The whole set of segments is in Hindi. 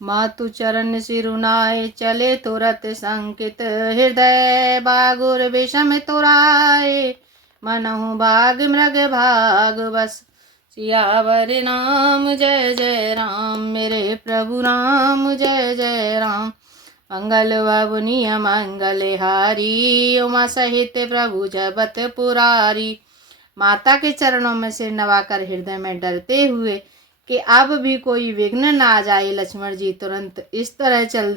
मातु चरण सिरुनाए चले तुरत संकित हृदय बागुर विषम तुराए मनहु भाग मृग भाग बस सियावर राम जय जय राम मेरे प्रभु राम जय जय राम मंगल भवनीय मंगल हारी उमा सहित प्रभु जबत पुरारी। माता के चरणों में सिर नवाकर हृदय में डरते हुए कि अब भी कोई विघ्न न आ जाए, लक्ष्मण जी तुरंत इस तरह चल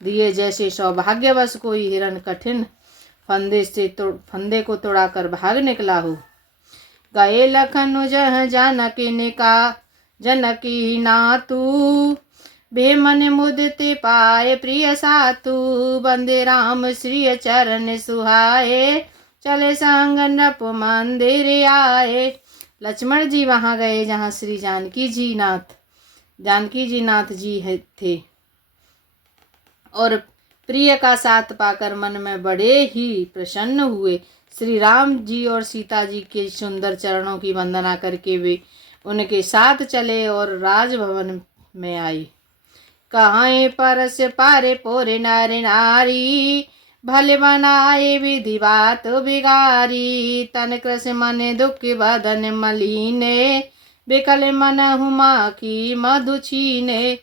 दिए जैसे सौभाग्यवश कोई हिरण कठिन फंदे को तोड़ाकर भाग निकला हो। गए लखन जह जानकी निका जनकी नातू भेमन मुदति पाए प्रिय सातु बंदे राम श्री चरण सुहाए चले संग नप मंदिर आए। लक्ष्मण जी वहां गए जहां श्री जानकी जी नाथ जी थे और प्रिय का साथ पाकर मन में बड़े ही प्रसन्न हुए। श्री राम जी और सीता जी के सुंदर चरणों की वंदना करके वे उनके साथ चले और राजभवन में आई। कहाँ परस पारे पोरे नर नारी भले बनाए विधि बात बिगारी तन कृष मन दुख बदन मलीने बिकल मन हुमा की मधु छीने।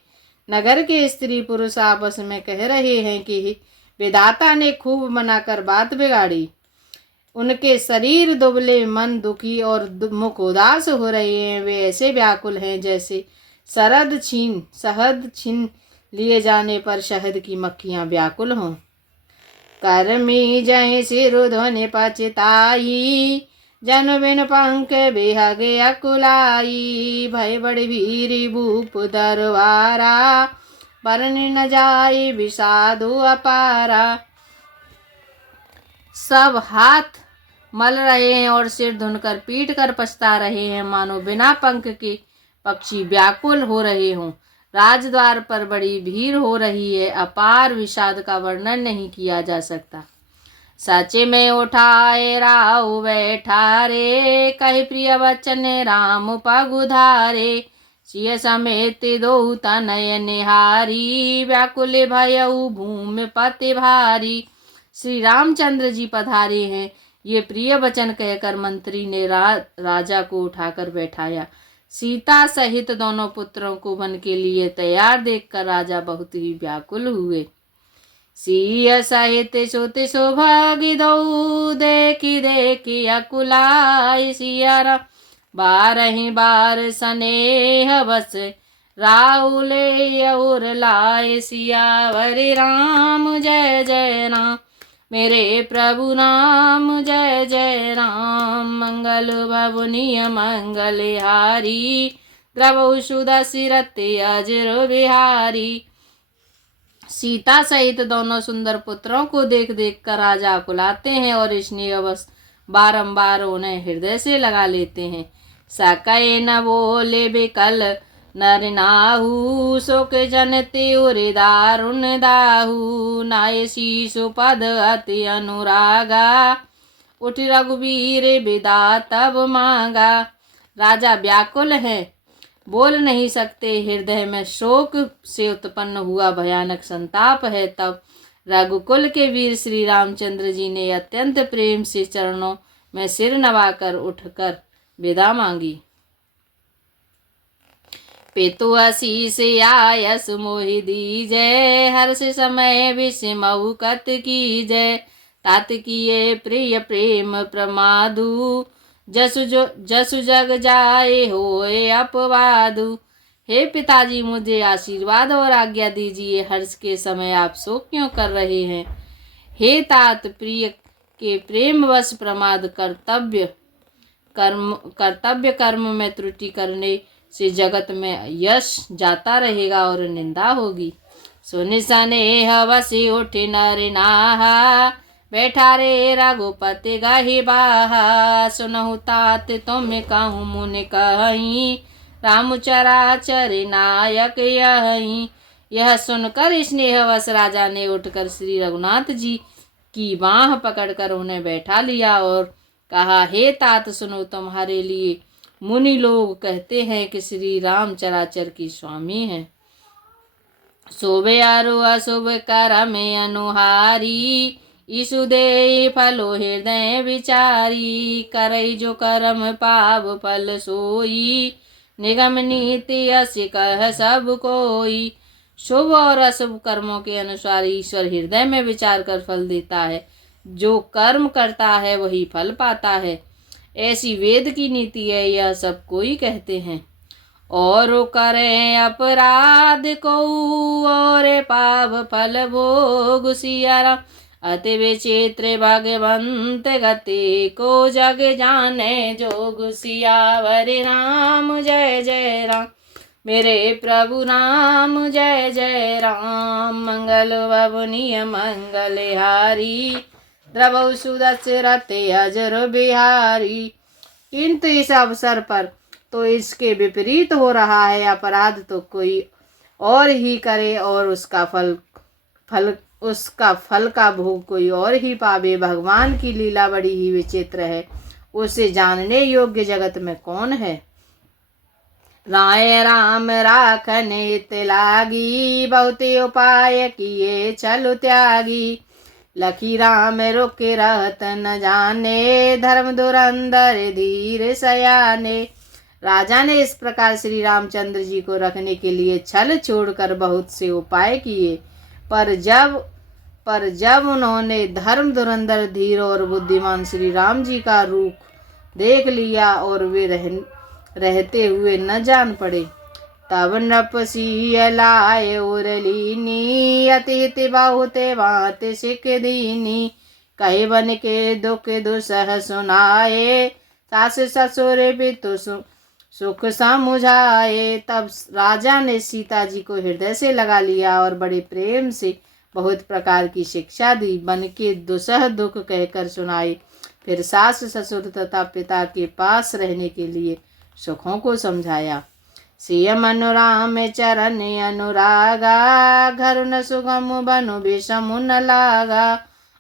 नगर के स्त्री पुरुष आपस में कह रहे हैं कि विधाता ने खूब मनाकर बात बिगाड़ी। उनके शरीर दुबले मन दुखी और मुख उदास हो रहे हैं। वे ऐसे व्याकुल हैं जैसे शहद छीन लिए जाने पर शहद की मक्खियां व्याकुल हों। करमी जय सिर ध्वनि पचिताई जन बिन पंख बिहगे अकुलाई भय बड़ी भीरी भूप दरबारा बरन न जाए विषादु अपारा। सब हाथ मल रहे हैं और सिर धुनकर पीट कर पछता रहे हैं, मानो बिना पंख के पक्षी व्याकुल हो रहे हों। राजद्वार पर बड़ी भीड़ हो रही है, अपार विषाद का वर्णन नहीं किया जा सकता। साचे में उठाए राहु बैठा रे कही प्रिय वचन राम पगुधारे सिय समेत दो तनय निहारी व्याकुल भयउ भूमि पति भारी। श्री रामचंद्र जी पधारे हैं, ये प्रिय वचन कहकर मंत्री ने राजा को उठाकर बैठाया। सीता सहित दोनों पुत्रों को वन के लिए तैयार देखकर राजा बहुत ही व्याकुल हुए। सिय सहित सुत सौभाग्य दो देखी देखी अकुलाई सिया बारही बार स्नेह बस राहुले और लाए सियावर राम जय जय राम मेरे प्रभु राम जय जय राम मंगल भवनीय मंगल हारी द्रवौ सुदसी रति अजर बिहारी। सीता सहित दोनों सुंदर पुत्रों को देख देख कर राजा कुलाते हैं और स्नेहवश बारंबार उन्हें हृदय से लगा लेते हैं। सकै न बोले बिकल नर नाहू शोक जनते उरे दारुण दाहू नाय शीशु पद अति अनुरागा उठ रघुवीर विदा तब मांगा। राजा व्याकुल है, बोल नहीं सकते, हृदय में शोक से उत्पन्न हुआ भयानक संताप है। तब रघुकुल के वीर श्री रामचंद्र जी ने अत्यंत प्रेम से चरणों में सिर नवाकर उठकर विदा मांगी। पेतु आशीष आयस मोहि दीजय हर्ष समय विषमऊ कत कीजय तात किए प्रिय प्रेम प्रमादु जसु जग जाए होए अपवादु। हे पिताजी, मुझे आशीर्वाद और आज्ञा दीजिए। हर्ष के समय आप शोक क्यों कर रहे हैं? हे तात, प्रिय के प्रेमवश प्रमाद कर्तव्य कर्म में त्रुटि करने से जगत में यश जाता रहेगा और निंदा होगी। सुनि सनेह वसी उठि नर नाहा बैठा रे रघुपति गाहि बाहा सुनहु तात तुम कहूँ मुनि कहीं राम चराचर नायक यहीं। यह सुनकर स्नेहवश राजा ने उठकर श्री रघुनाथ जी की बाँह पकड़कर उन्हें बैठा लिया और कहा, हे तात सुनो, तुम्हारे लिए मुनि लोग कहते हैं कि श्री राम चराचर की स्वामी हैं। शुभ अरु अशुभ कर्म अनुहारी, ईसु दे फलो हृदय विचारी। करई जो कर्म पाव फल सोई, निगम नीति अस्य कह सब कोई। शुभ और अशुभ कर्मों के अनुसार ईश्वर हृदय में विचार कर फल देता है। जो कर्म करता है वही फल पाता है, ऐसी वेद की नीति है, यह सब कोई कहते हैं। और करें अपराध को और पाप फल भोग, सिया अति विचित्र भगवंत गति को जग जाने जोग। सियावर राम जय जय राम, मेरे प्रभु राम जय जय राम। मंगल भवनीय मंगल हारी, द्रवौ सुदस्य रते अजर बिहारी। किंतु इस अवसर पर तो इसके विपरीत हो रहा है। अपराध तो कोई और ही करे और उसका फल का भोग कोई और ही पावे। भगवान की लीला बड़ी ही विचित्र है, उसे जानने योग्य जगत में कौन है। राय राम राखने हित लागी, बहुते उपाय किए चलु त्यागी। लखी राम रुके रहत न जाने, धर्म धुरंधर धीर सयाने। राजा ने इस प्रकार श्री रामचंद्र जी को रखने के लिए छल छोड़कर बहुत से उपाय किए, पर जब उन्होंने धर्म धुरंधर धीर और बुद्धिमान श्री राम जी का रूप देख लिया और वे रहते हुए न जान पड़े, तब नपसी लाए उरलीनी। अतिथि बहुते बात सिख दीनी, कहे बन के दुख दुसह सुनाए। सास ससुर पितु सुख समुझाए। तब राजा ने सीता जी को हृदय से लगा लिया और बड़े प्रेम से बहुत प्रकार की शिक्षा दी, बन के दुसह दुख कहकर सुनाए। फिर सास ससुर तथा पिता के पास रहने के लिए सुखों को समझाया। सियम अनुराम चरण अनुरागा, घर न सुगम बनु विषम न लागा।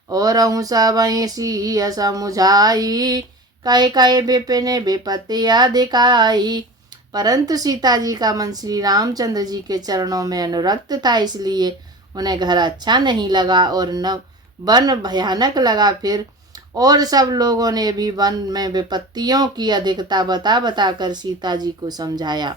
और सब सिय समुझाई, कहे कहे विपिन विपत्ति अधिकाई। परंतु सीता जी का मन श्री रामचंद्र जी के चरणों में अनुरक्त था, इसलिए उन्हें घर अच्छा नहीं लगा और न वन भयानक लगा। फिर और सब लोगों ने भी वन में विपत्तियों की अधिकता बता बता कर सीता जी को समझाया।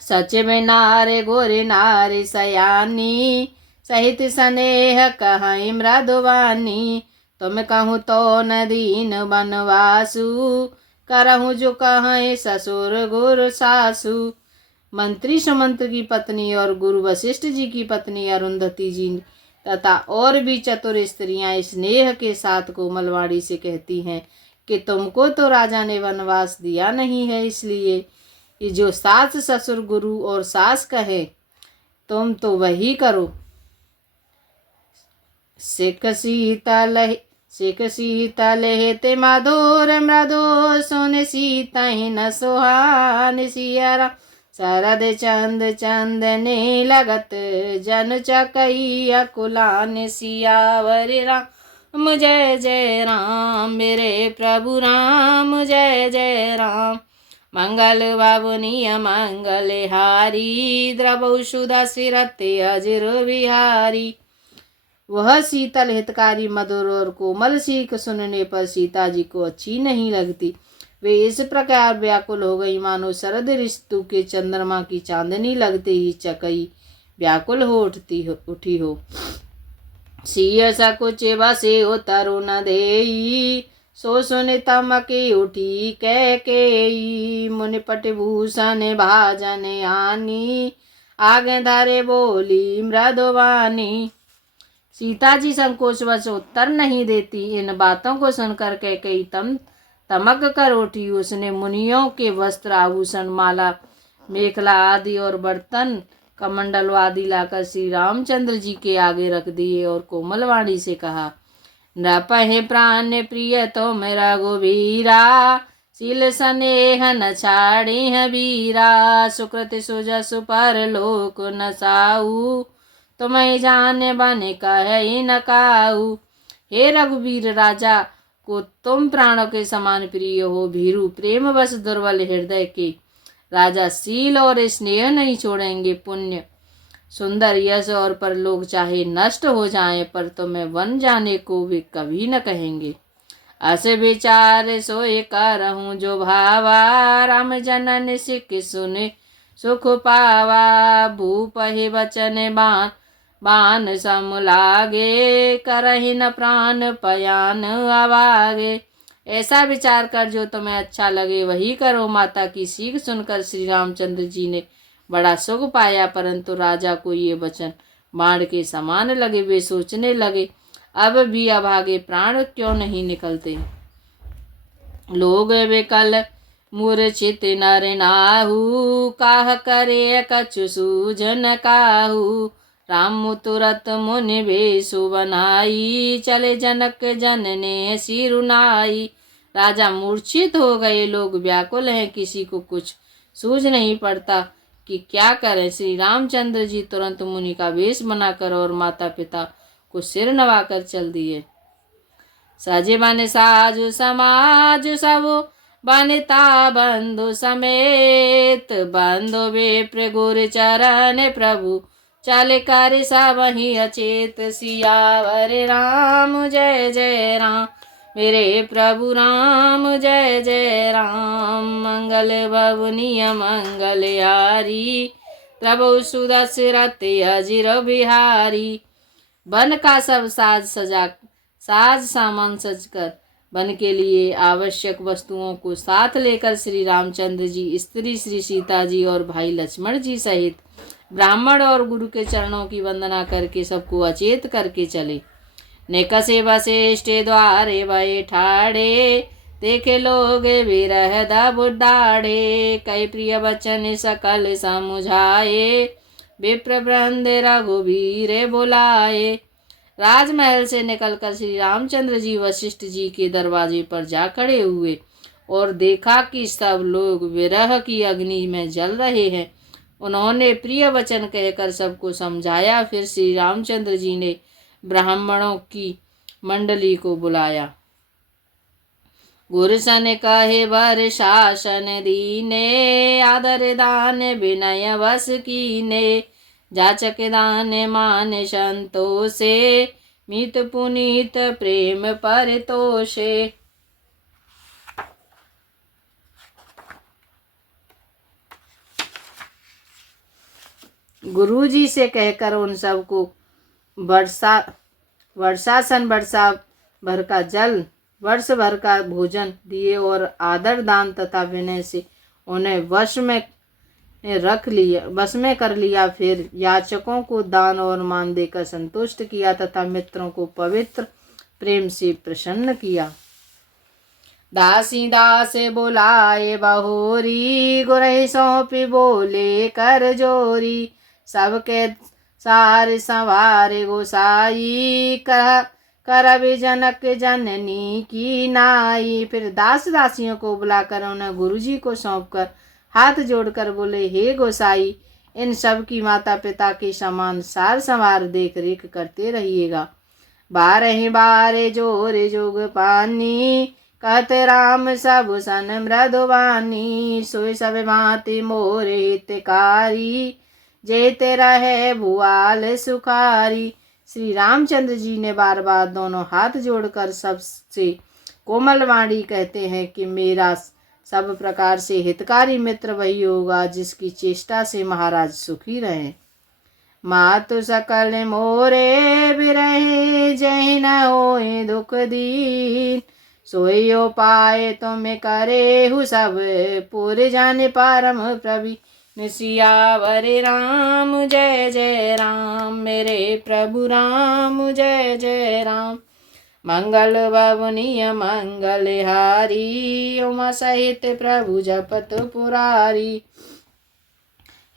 सच में नारे गोरे नारे सयानी, सहित स्नेह कहीं मृदुवानी। तुम कहूँ तो न दीन बनवासु, करहूँ जो कहें ससुर गुरु सासु। मंत्री सुमंत्र की पत्नी और गुरु वशिष्ठ जी की पत्नी अरुंधति जी तथा और भी चतुर स्त्रियां स्नेह के साथ कोमलवाणी से कहती हैं कि तुमको तो राजा ने वनवास दिया नहीं है, इसलिए जो सास ससुर गुरु और सास कहे तुम तो वही करो। सिख शीतल हेते मधुर मृदु, सुन सीता ही न सुहान। सिया शरद चंद चंदने लगत, जन चकई अकुलान। सियावर राम जय जय राम, मेरे प्रभु राम जय जय राम। मंगल बाबुनिय मंगल हारी, द्रवौ सुदस्य रते अजर बिहारी। वह शीतल हितकारी मधुर और कोमल सीख सुनने पर सीता जी को अच्छी नहीं लगती। वे इस प्रकार व्याकुल हो गई मानो शरद ऋतु के चंद्रमा की चांदनी लगते ही चकई व्याकुल हो उठी हो। सिय सकुच बसे हो तरुण देई, सो सुन तमके उठी कैकेयी। मुनिपट भूषण भाजन आनी, आगे धारे बोली मृदुवानी। सीता जी संकोचवश उत्तर नहीं देती। इन बातों को सुनकर कैकेयी तमक कर उठी। उसने मुनियों के वस्त्र आभूषण माला मेखला आदि और बर्तन कमंडल आदि लाकर श्री रामचंद्र जी के आगे रख दिए और कोमलवाणी से कहा, नृपहे प्राण प्रिय तो मेरा रघुवीरा, शील स्नेह न छाड़े वीरा। सुकृत सुजस पर लोक न साऊ, तुम्हें जाने बने कहे न काऊ। हे रघुवीर, राजा को तुम प्राणों के समान प्रिय हो। भीरु प्रेम बस दुर्बल हृदय के राजा शील और स्नेह नहीं छोड़ेंगे। पुण्य सुंदर यश और परलोक चाहे नष्ट हो जाएं, पर तुम्हें वन जाने को वे कभी न कहेंगे। अस विचार सोए करहूँ जो भावा, राम जनन सिख सुने सुख पावा। भूप ही वचन बान बान सम लागे, करहि न प्राण पयान अवागे। ऐसा विचार कर जो तुम्हें अच्छा लगे वही करो। माता की सीख सुनकर श्री रामचंद्र जी ने बड़ा सुख पाया, परंतु राजा को ये वचन बाण के समान लगे। वे सोचने लगे, अब भी अभागे प्राण क्यों नहीं निकलते। लोग विकल मूर्छित नर नाहु, काह करे कछु सूझन काहू। राम तुरत मुनि बेसु बनाई, चले जनक जनने सिरुनाई। राजा मूर्छित हो गए, लोग व्याकुल हैं, किसी को कुछ सूझ नहीं पड़ता कि क्या करें। श्री रामचंद्र जी तुरंत मुनि का वेश बनाकर और माता पिता को सिर नवाकर चल दिए। सजे बन साजु समाज सब बनिता बंधु समेत, बंधु विप्र गुर चरण प्रभु चल कर सब ही अचेत। सियावर राम जय जय राम, मेरे प्रभु राम जय जय राम। मंगल भवनीय मंगल यारी, प्रभु सुदशरथ अजिर बिहारी। वन का सब साज सामान सजकर वन के लिए आवश्यक वस्तुओं को साथ लेकर श्री रामचंद्र जी, स्त्री श्री सीता जी और भाई लक्ष्मण जी सहित ब्राह्मण और गुरु के चरणों की वंदना करके सबको अचेत करके चले। निकसे वशिष्ठे द्वारे भय ठाड़े, देखे लोग विरह बुढ़ाड़े। कई प्रिय वचन सकल समुझाए, विप्र वृंद रघुवीर बुलाए। राजमहल से निकलकर श्री रामचंद्र जी वशिष्ठ जी के दरवाजे पर जा खड़े हुए और देखा कि सब लोग विरह की अग्नि में जल रहे हैं। उन्होंने प्रिय वचन कहकर सबको समझाया। फिर श्री रामचंद्र जी ने ब्राह्मणों की मंडली को बुलाया। गुरसन कहे वर शासन दीने, आदर दान विनय वस कीने। जाचक दान मान संतोषे, मीत पुनीत प्रेम परितोषे। गुरुजी से कहकर उन सबको वर्षा भर का जल, वर्ष भर का भोजन दिए और आदर दान तथा विनय से उन्हें वश में कर लिया। फिर याचकों को दान और मान देकर संतुष्ट किया तथा मित्रों को पवित्र प्रेम से प्रसन्न किया। दासी दास बुलाए बहोरी, गुरहि सौंपी बोले कर जोरी। सबके सार संवारे गोसाई, करब जनक जननी की नाई। फिर दास दासियों को बुलाकर उन्हें गुरुजी को सौंपकर हाथ जोड़कर बोले, हे गोसाई, इन सब की माता पिता के समान सार संवार देख रेख करते रहिएगा। बारह बारे जोरे जोग पानी, कहते राम सब सन मृदुवानी। सोई सब भांति मोरे हितकारी, जेते रहे भुआल सुखारी। श्री रामचंद्र जी ने बार बार दोनों हाथ जोड़कर सबसे कोमल वाणी कहते हैं कि मेरा सब प्रकार से हितकारी मित्र वही होगा जिसकी चेष्टा से महाराज सुखी रहे। मातु सकल मोरे बिरहे, जय न होए दुख दीन। सोयो पाए तुम करे हु सब, पूरे जाने परम प्रवीण। सियावर राम जय जय राम, मेरे प्रभु राम जय जय राम। मंगल भवनीय मंगल हारी, उमा सहित प्रभु जपत पुरारी।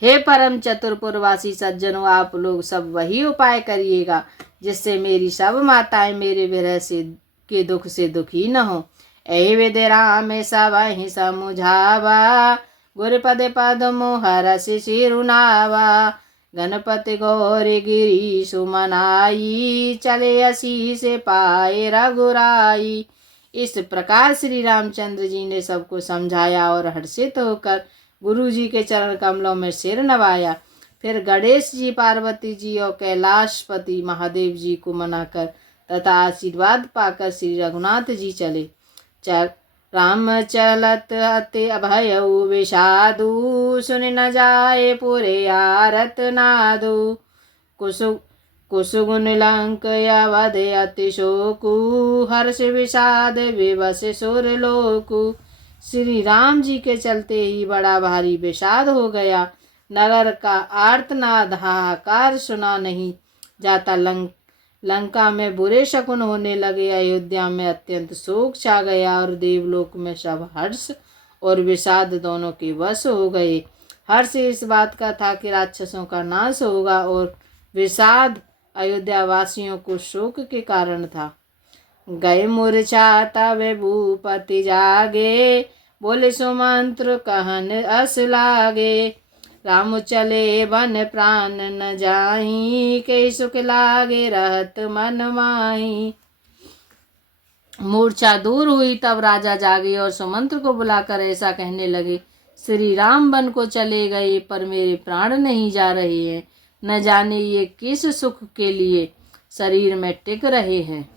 हे परम चतुरपुरवासी सज्जनों, आप लोग सब वही उपाय करिएगा जिससे मेरी सब माताएं मेरे विरह से के दुख से दुखी न हो। ऐ विदे राम सब ही समुझावा, गुरुपद पद मोहर सिरुनावा। गणपति गौरी गिरी सुमनाई, चले असी से पाए रघुराई। इस प्रकार श्री रामचंद्र जी ने सबको समझाया और हर्षित होकर गुरु जी के चरण कमलों में सिर नवाया। फिर गणेश जी, पार्वती जी और कैलाशपति महादेव जी को मनाकर तथा आशीर्वाद पाकर श्री रघुनाथ जी चले। राम चलत अति अभयउ विषादु, सुन न जाए पुरे आरत नादु। कुसुगुन लंक अवध अति शोकु, हर्ष विषाद विवश सुर लोकु। श्री राम जी के चलते ही बड़ा भारी विषाद हो गया। नगर का आर्तनाद हाहाकार सुना नहीं जाता। लंका में बुरे शकुन होने लगे। अयोध्या में अत्यंत शोक छा गया और देवलोक में सब हर्ष और विषाद दोनों के वश हो गए। हर्ष इस बात का था कि राक्षसों का नाश होगा और विषाद अयोध्या वासियों को शोक के कारण था। गए मूर्छा तब भूपति जागे, बोले सुमंत्र कहन अस लागे। राम चले वन प्राण न जाही, के सुख लागे रहत मन माही। मूर्छा दूर हुई तब राजा जागे और सुमंत्र को बुलाकर ऐसा कहने लगे, श्री राम वन को चले गए पर मेरे प्राण नहीं जा रहे हैं। न जाने ये किस सुख के लिए शरीर में टिक रहे हैं।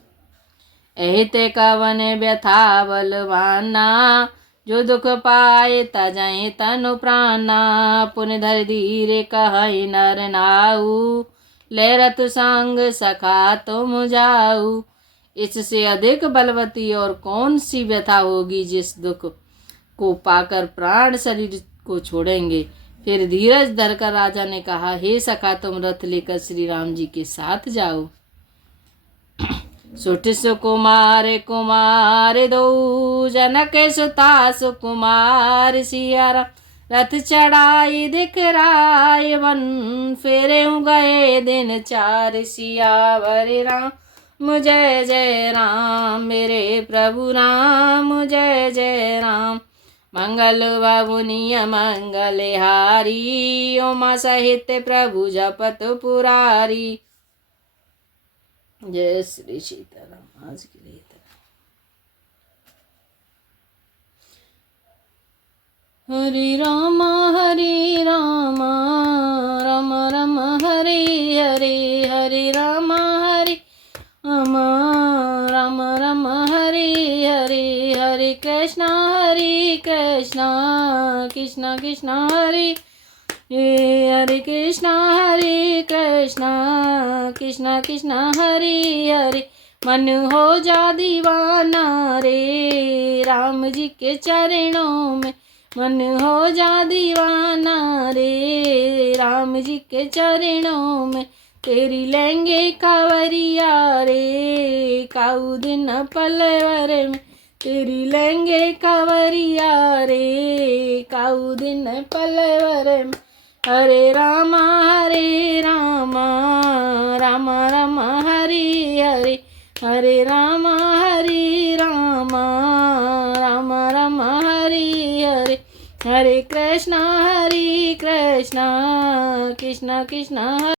एहिते कवन व्यथा बलवाना, जो दुख पाए तजय तनु प्राणा। पुन धर धीरे कहि नर नाऊ, लेरत संग सखा तुम जाऊ। इससे अधिक बलवती और कौन सी व्यथा होगी जिस दुख को पाकर प्राण शरीर को छोड़ेंगे। फिर धीरज धरकर राजा ने कहा, हे सखा तुम रथ लेकर श्री राम जी के साथ जाओ। सुठ सुकुमार कुमार दो, जनक सुता सुकुमार सियारा। रथ चढ़ाई दिखराय वन, फेरे गए दिन चार। सियावर राम जय जय राम, मेरे प्रभु राम जय जय राम। मंगल बाबुनिय मंगल हारी, उमा सहित प्रभु जपत पुरारी। जय श्री सीताराम। आज के लिए हरे राम राम राम हरे हरे, हरे राम राम राम हरे हरे। हरे कृष्णा कृष्णा कृष्णा हरे हरे कृष्णा कृष्णा कृष्णा हरे हरे। मन हो जा दीवाना रे राम जी के चरणों में। मन हो जा दीवाना रे राम जी के चरणों में। तेरी लेंगे कावरिया रे काऊ दिन पलवर में। तेरी लेंगे कावरिया रे काऊ दिन पलवर में। हरे राम राम राम हरे हरे, हरे राम राम राम हरे हरे। हरे कृष्णा कृष्णा कृष्णा कृष्णा